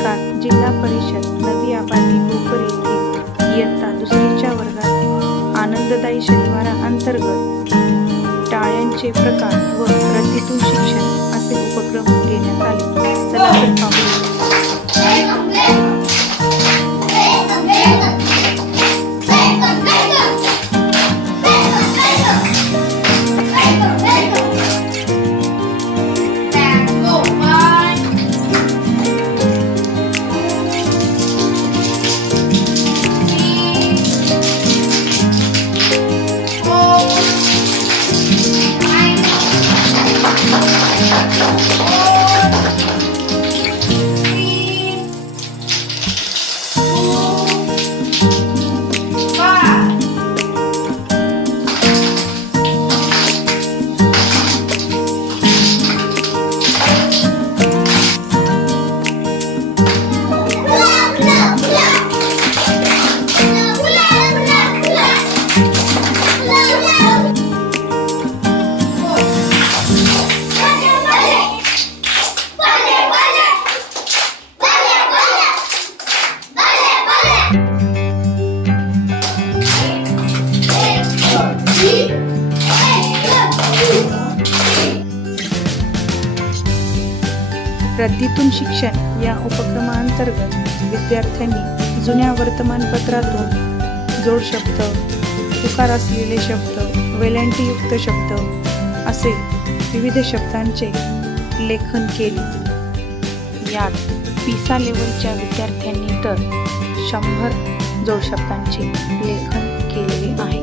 निकाल जिल्हा परिषद नवी आबादी भोकर येथे इयत्ता दुसरीच्या वर्गात आनंददायी शनिवाराअंतर्गत टाळ्यांचे प्रकार व रद्दीतून शिक्षण असे उपक्रम घेण्यात आले। चला तर पाहूया। रद्दीतून शिक्षण या उपक्रमांतर्गत विद्यार्थ्यांनी जुन्या वर्तमानपत्रातून जोडशब्द, उकार असलेले शब्द, वेलांटीयुक्त शब्द असे विविध शब्दांचे लेखन केले। यात पिसा लेव्हलच्या विद्यार्थ्यांनी तर 100 जोडशब्दांचे लेखन केलेले आहे।